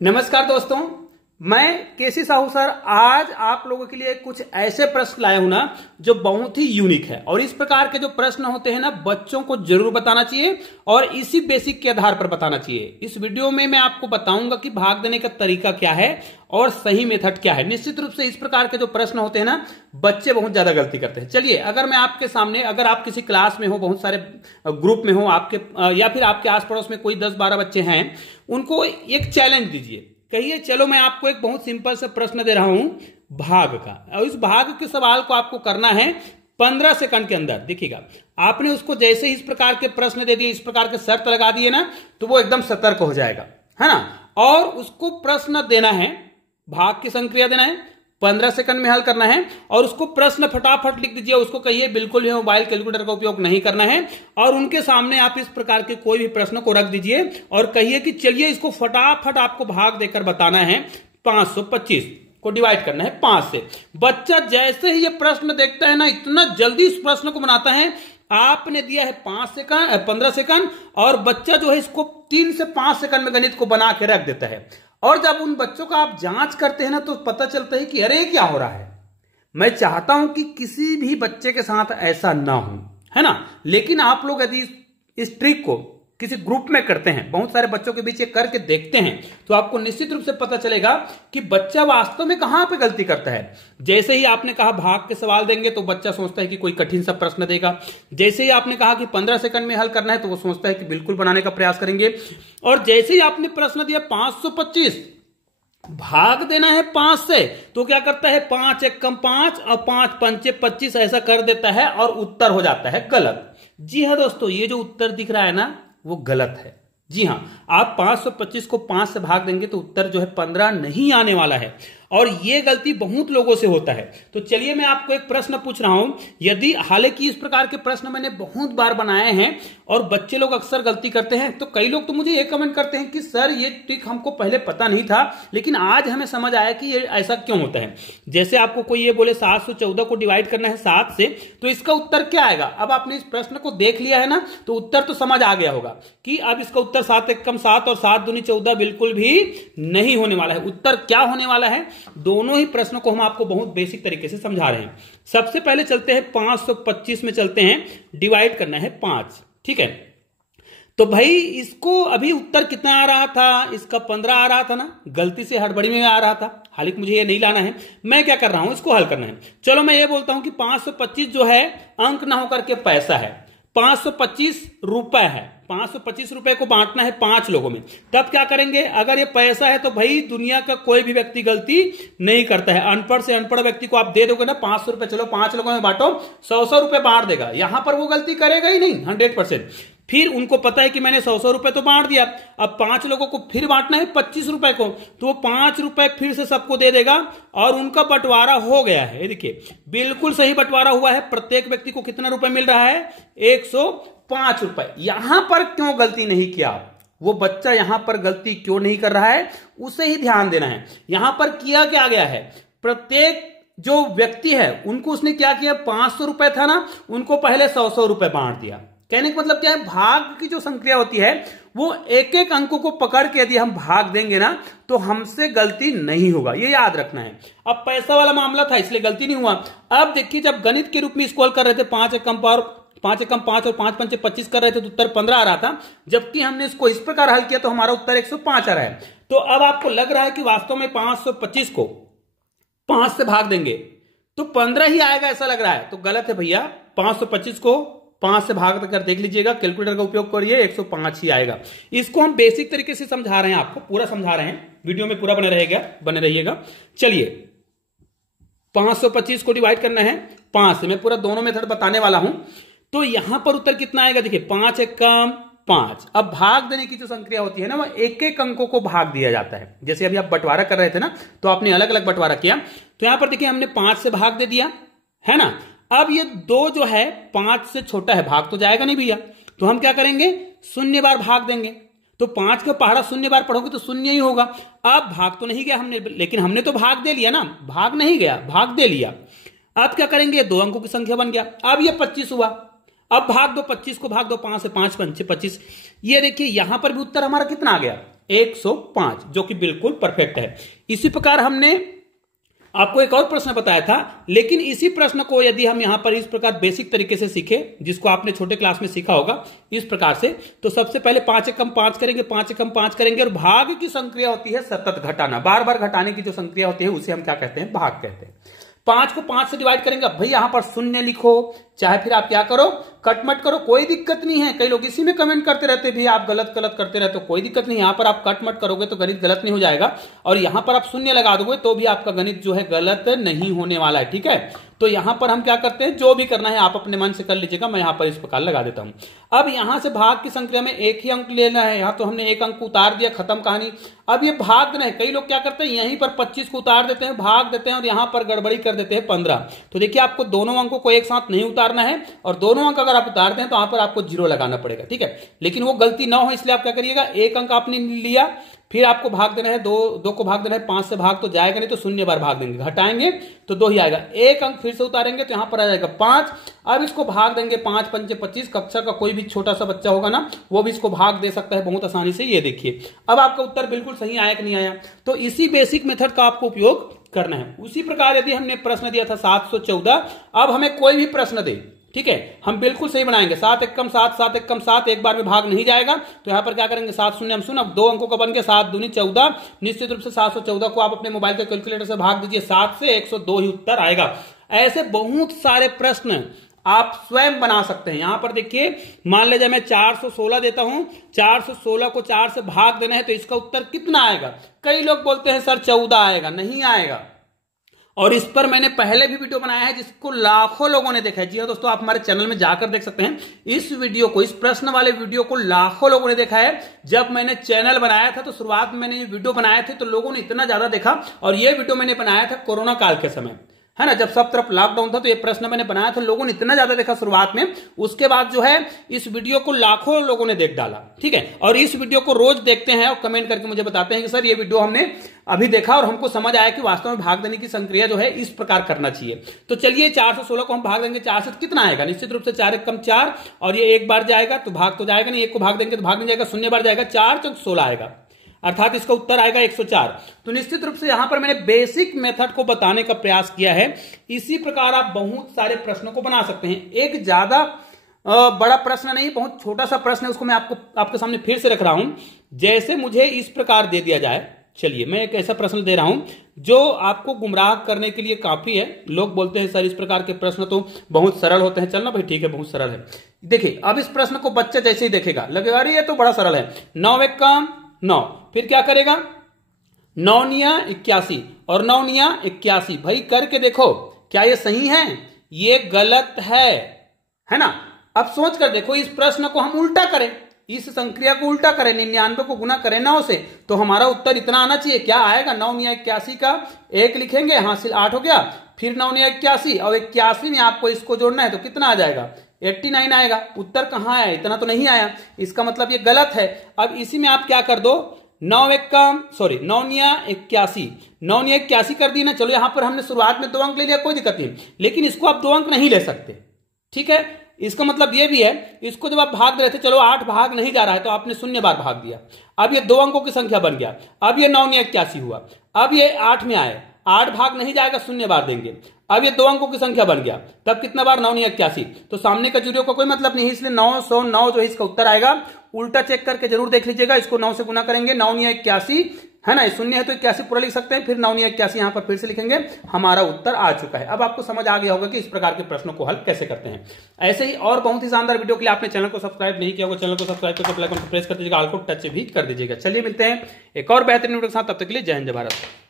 नमस्कार दोस्तों, मैं केसी साहू सर आज आप लोगों के लिए कुछ ऐसे प्रश्न लाया हूं ना जो बहुत ही यूनिक है। और इस प्रकार के जो प्रश्न होते हैं ना बच्चों को जरूर बताना चाहिए और इसी बेसिक के आधार पर बताना चाहिए। इस वीडियो में मैं आपको बताऊंगा कि भाग देने का तरीका क्या है और सही मेथड क्या है। निश्चित रूप से इस प्रकार के जो प्रश्न होते हैं ना बच्चे बहुत ज्यादा गलती करते हैं। चलिए, अगर मैं आपके सामने, अगर आप किसी क्लास में हो, बहुत सारे ग्रुप में हो आपके, या फिर आपके आस पड़ोस में कोई 10-12 बच्चे हैं, उनको एक चैलेंज दीजिए। कहिए चलो मैं आपको एक बहुत सिंपल सा प्रश्न दे रहा हूं भाग का, और इस भाग के सवाल को आपको करना है 15 सेकंड के अंदर। देखिएगा, आपने उसको जैसे इस प्रकार के प्रश्न दे दिए, इस प्रकार के शर्त लगा दिए ना, तो वो एकदम सतर्क हो जाएगा, है ना। और उसको प्रश्न देना है, भाग की संक्रिया देना है, 15 सेकंड में हल करना है। और उसको प्रश्न फटाफट लिख दीजिए। उसको कहिए बिल्कुल भी मोबाइल कैलकुलेटर का उपयोग नहीं करना है। और उनके सामने आप इस प्रकार के कोई भी प्रश्न को रख दीजिए और कहिए कि चलिए इसको फटाफट आपको भाग देकर बताना है। 525 को डिवाइड करना है 5 से। बच्चा जैसे ही ये प्रश्न देखता है ना, इतना जल्दी इस प्रश्न को बनाता है। आपने दिया है 15 सेकंड और बच्चा जो है इसको 3 से 5 सेकंड में गणित को बना के रख देता है। और जब उन बच्चों का आप जांच करते हैं ना, तो पता चलता है कि अरे क्या हो रहा है। मैं चाहता हूं कि किसी भी बच्चे के साथ ऐसा ना हो, है ना। लेकिन आप लोग यदि इस ट्रिक को किसी ग्रुप में करते हैं, बहुत सारे बच्चों के बीच ये करके देखते हैं, तो आपको निश्चित रूप से पता चलेगा कि बच्चा वास्तव में कहां पे गलती करता है। जैसे ही आपने कहा भाग के सवाल देंगे तो बच्चा सोचता है कि कोई कठिन सा प्रश्न देगा। जैसे ही आपने कहा कि 15 सेकंड में हल करना है, तो वो सोचता है कि बिल्कुल बनाने का प्रयास करेंगे। और जैसे ही आपने प्रश्न दिया 525 भाग देना है 5 से, तो क्या करता है 5 एक कम 5 और 5 पंचे 25 ऐसा कर देता है और उत्तर हो जाता है गलत। जी हाँ दोस्तों, ये जो उत्तर दिख रहा है ना वो गलत है। जी हां, आप 525 को 5 से भाग देंगे तो उत्तर जो है 15 नहीं आने वाला है। और यह गलती बहुत लोगों से होता है। तो चलिए मैं आपको एक प्रश्न पूछ रहा हूं। यदि, हालांकि इस प्रकार के प्रश्न मैंने बहुत बार बनाए हैं और बच्चे लोग अक्सर गलती करते हैं, तो कई लोग तो मुझे ये कमेंट करते हैं कि सर ये ट्रिक हमको पहले पता नहीं था, लेकिन आज हमें समझ आया कि ये ऐसा क्यों होता है। जैसे आपको कोई ये बोले 714 को डिवाइड करना है 7 से, तो इसका उत्तर क्या आएगा। अब आपने इस प्रश्न को देख लिया है ना, तो उत्तर तो समझ आ गया होगा कि अब इसका उत्तर 7 एक कम 7 और 7 दूनी 14 बिल्कुल भी नहीं होने वाला है। उत्तर क्या होने वाला है, दोनों ही प्रश्नों को हम आपको बहुत बेसिक तरीके से समझा रहे हैं। सबसे पहले चलते हैं 525 में चलते हैं, डिवाइड करना है 5, ठीक है। तो भाई इसको अभी उत्तर कितना आ रहा था, इसका 15 आ रहा था ना, गलती से हड़बड़ी में आ रहा था। हालांकि मुझे ये नहीं लाना है, मैं क्या कर रहा हूं, इसको हल करना है। चलो मैं ये बोलता हूं कि 525 जो है अंक ना होकर के पैसा है, 525 रुपए है। 525 रुपए को बांटना है 5 लोगों में। तब क्या करेंगे, अगर ये पैसा है तो भाई दुनिया का कोई भी व्यक्ति गलती नहीं करता है। अनपढ़ से अनपढ़ व्यक्ति को आप दे दोगे ना 500 रुपए, चलो 5 लोगों में बांटो, 100 रुपए बांट देगा, यहां पर वो गलती करेगा ही नहीं 100%। फिर उनको पता है कि मैंने 100 रुपए तो बांट दिया, अब 5 लोगों को फिर बांटना है 25 रुपए को, तो वो 5 रुपए फिर से सबको दे देगा और उनका बंटवारा हो गया है। देखिए बिल्कुल सही बंटवारा हुआ है। प्रत्येक व्यक्ति को कितना रुपए मिल रहा है, 105 रुपए। यहां पर क्यों गलती नहीं किया, वो बच्चा यहां पर गलती क्यों नहीं कर रहा है, उसे ही ध्यान देना है। यहां पर किया क्या गया है, प्रत्येक जो व्यक्ति है उनको उसने क्या किया, 500 रुपए था ना, उनको पहले 100 रुपए बांट दिया। कहने का मतलब क्या है, भाग की जो संक्रिया होती है वो एक एक अंकों को पकड़ के यदि हम भाग देंगे ना, तो हमसे गलती नहीं होगा, ये याद रखना है। अब पैसा वाला मामला था इसलिए गलती नहीं हुआ। अब देखिए, जब गणित के रूप में इसको हल कर रहे थे, 5 एक कम 5 और 5 पंचे 25 कर रहे थे, तो उत्तर 15 आ रहा था। जबकि हमने इसको इस प्रकार हल किया तो हमारा उत्तर 105 आ रहा है। तो अब आपको लग रहा है कि वास्तव में 525 को 5 से भाग देंगे तो 15 ही आएगा, ऐसा लग रहा है, तो गलत है भैया। 525 को 5 से भाग कर देख लीजिएगा, कैलकुलेटर का उपयोग करिए, 105 ही आएगा। इसको हम बेसिक तरीके से समझा रहे हैं, आपको पूरा समझा रहे हैं, वीडियो में पूरा बने रहिएगा। चलिए 525 को डिवाइड करना है 5 से, मैं पूरा दोनों मेथड बताने वाला हूं। तो यहां पर उत्तर कितना आएगा, देखिए 5 एक कम 5। अब भाग देने की जो संक्रिया होती है ना, वो एक एक अंकों को भाग दिया जाता है। जैसे अभी आप बंटवारा कर रहे थे ना, तो आपने अलग अलग बंटवारा किया, तो यहां पर देखिए हमने 5 से भाग दे दिया, है ना। अब ये 2 जो है 5 से छोटा है, भाग तो जाएगा नहीं भैया, तो हम क्या करेंगे, 0 बार भाग देंगे। तो 5 का पहाड़ा 0 बार पढ़ोगे तो 0 ही होगा। अब भाग तो नहीं गया हमने, लेकिन हमने तो भाग दे लिया ना, भाग नहीं गया, भाग दे लिया। अब क्या करेंगे, 2 अंकों की संख्या बन गया। अब ये 25 हुआ, अब भाग दो 25 को, भाग दो 5 से, 5 पंचे 25। ये देखिए यहां पर भी उत्तर हमारा कितना आ गया, 105, जो कि बिल्कुल परफेक्ट है। इसी प्रकार हमने आपको एक और प्रश्न बताया था, लेकिन इसी प्रश्न को यदि हम यहां पर इस प्रकार बेसिक तरीके से सीखे, जिसको आपने छोटे क्लास में सीखा होगा इस प्रकार से, तो सबसे पहले 5 एकम 5 करेंगे, 5 एकम 5 करेंगे, और भाग की संक्रिया होती है सतत घटाना, बार बार घटाने की जो संक्रिया होती है उसे हम क्या कहते हैं, भाग कहते हैं। 5 को 5 से डिवाइड करेंगे, भाई यहां पर शून्य लिखो, चाहे फिर आप क्या करो, कटमट करो, कोई दिक्कत नहीं है। कई लोग इसी में कमेंट करते रहते हैं, भी आप गलत गलत करते रहते हो, कोई दिक्कत नहीं, यहां पर आप कटमट करोगे तो गणित गलत नहीं हो जाएगा, और यहां पर आप शून्य लगा दोगे तो भी आपका गणित जो है गलत नहीं होने वाला है, ठीक है। तो यहां पर हम क्या करते हैं, जो भी करना है आप अपने मन से कर लीजिएगा, मैं यहां पर इस प्रकार लगा देता हूं। अब यहां से भाग की संख्या में एक ही अंक लेना है, यहां तो हमने एक अंक उतार दिया, खत्म कहानी। अब ये भाग देना है, कई लोग क्या करते हैं, यहीं पर 25 को उतार देते हैं, भाग देते हैं, और यहां पर गड़बड़ी कर देते हैं 15। तो देखिए आपको दोनों अंकों को एक साथ नहीं उतारना है, और दोनों अंक अगर आप उतारते हैं तो वहां पर आपको 0 लगाना पड़ेगा, ठीक है। लेकिन वो गलती ना हो इसलिए आप क्या करिएगा, एक अंक आपने लिया, फिर आपको भाग देना है, दो को भाग देना है, 5 से भाग तो जाएगा नहीं, तो 0 बार भाग देंगे, घटाएंगे तो 2 ही आएगा, एक अंक फिर से उतारेंगे तो यहां पर आ जाएगा 5। अब इसको भाग देंगे, 5 पंचे 25, कक्षा का कोई भी छोटा सा बच्चा होगा ना, वो भी इसको भाग दे सकता है बहुत आसानी से। ये देखिए अब आपका उत्तर बिल्कुल सही आया कि नहीं आया। तो इसी बेसिक मेथड का आपको उपयोग करना है। उसी प्रकार यदि हमने प्रश्न दिया था 714, अब हमें कोई भी प्रश्न दे, ठीक है, हम बिल्कुल सही बनाएंगे। 7 एकम 7, 7 एकम 7, एक बार में भाग नहीं जाएगा, तो यहां पर क्या करेंगे, 7 शून्य हम शून्य, अब 2 अंकों का बन गया, 7 दूनी 14। निश्चित रूप से 714 को आप अपने मोबाइल के कैलकुलेटर से भाग दीजिए 7 से, 102 ही उत्तर आएगा। ऐसे बहुत सारे प्रश्न आप स्वयं बना सकते हैं। यहां पर देखिए, मान लीजिए मैं 416 देता हूं, 416 को 4 से भाग देना है, तो इसका उत्तर कितना आएगा। कई लोग बोलते हैं सर 14 आएगा, नहीं आएगा। और इस पर मैंने पहले भी वीडियो बनाया है जिसको लाखों लोगों ने देखा है। जी हाँ दोस्तों, आप हमारे चैनल में जाकर देख सकते हैं इस वीडियो को, इस प्रश्न वाले वीडियो को लाखों लोगों ने देखा है। जब मैंने चैनल बनाया था तो शुरुआत में मैंने ये वीडियो बनाए थे तो लोगों ने इतना ज्यादा देखा, और ये वीडियो मैंने बनाया था कोरोना काल के समय, है ना, जब सब तरफ लॉकडाउन था, तो ये प्रश्न मैंने बनाया था, लोगों ने इतना ज्यादा देखा शुरुआत में। उसके बाद जो है इस वीडियो को लाखों लोगों ने देख डाला, ठीक है। और इस वीडियो को रोज देखते हैं और कमेंट करके मुझे बताते हैं कि सर ये वीडियो हमने अभी देखा और हमको समझ आया कि वास्तव में भाग देने की संक्रिया जो है इस प्रकार करना चाहिए। तो चलिए 416 को हम भाग देंगे 4 से, कितना आएगा, निश्चित रूप से 4 एकम 4, और ये एक बार जाएगा तो भाग तो जाएगा नहीं, एक को भाग देंगे तो भाग नहीं जाएगा, 0 बार जाएगा, 4 चौक 16 आएगा, अर्थात इसका उत्तर आएगा 104। तो निश्चित रूप से यहां पर मैंने बेसिक मेथड को बताने का प्रयास किया है। इसी प्रकार आप बहुत सारे प्रश्नों को बना सकते हैं। एक ज्यादा बड़ा प्रश्न नहीं, बहुत छोटा सा प्रश्न है, उसको मैं आपके सामने फिर से रख रहा हूं। जैसे मुझे इस प्रकार दे दिया जाए, चलिए मैं एक ऐसा प्रश्न दे रहा हूं जो आपको गुमराह करने के लिए काफी है। लोग बोलते हैं सर इस प्रकार के प्रश्न तो बहुत सरल होते हैं। चलना भाई ठीक है, बहुत सरल है। देखिए अब इस प्रश्न को बच्चा जैसे ही देखेगा लगेगा अरे ये तो बड़ा सरल है। 9 एकम 9, फिर क्या करेगा, 9 निया 81 और 9 निया 81, भाई करके देखो क्या ये सही है, ये गलत है ना। अब सोच कर देखो, इस प्रश्न को हम उल्टा करें, इस संक्रिया को उल्टा करें, 99 को गुना करें 9 से, तो हमारा उत्तर इतना आना चाहिए। क्या आएगा, 9 निया 81 का 1 लिखेंगे, हासिल 8 हो गया, फिर 9 निया 81 और 81 में आपको इसको जोड़ना है तो कितना आ जाएगा, 89 आएगा। उत्तर कहां आया, इतना तो नहीं आया, इसका मतलब ये गलत है। अब इसी में आप क्या कर दो, 9 निया 81, 9 निया 81 कर दी ना। चलो यहां पर हमने शुरुआत में 2 अंक ले लिया, कोई दिक्कत नहीं, लेकिन इसको आप 2 अंक नहीं ले सकते, ठीक है। इसका मतलब ये भी है, इसको जब आप भाग रहे थे, चलो 8 भाग नहीं जा रहा है तो आपने 0 बार भाग दिया, अब ये 2 अंकों की संख्या बन गया। अब ये 9 निया 81 हुआ, अब ये 8 में आए, 8 भाग नहीं जाएगा, 0 बार देंगे, अब ये 2 अंकों की संख्या बन गया, तब कितना बार, 9 निया 81, तो सामने का जीरो का कोई मतलब नहीं है, इसलिए 909 जो है इसका उत्तर आएगा। उल्टा चेक करके जरूर देख लीजिएगा, इसको 9 से गुना करेंगे, 9 निया 81 है ना, 0 है तो 81 पूरा लिख सकते हैं, फिर 9 निया 81 यहां पर फिर से लिखेंगे, हमारा उत्तर आ चुका है। अब आपको समझ आ गया होगा कि इस प्रकार के प्रश्नों को हल कैसे करते हैं। ऐसे ही और बहुत ही शानदार वीडियो के लिए आपने चैनल को सब्सक्राइब नहीं किया होगा, चैनल को सब्सक्राइब करके बेल आइकन को प्रेस कर दीजिएगा, ऑल को टच भी कर दीजिएगा। चलिए मिलते हैं एक और बेहतरीन वीडियो के साथ, तब तक के लिए जय हिंद जय भारत।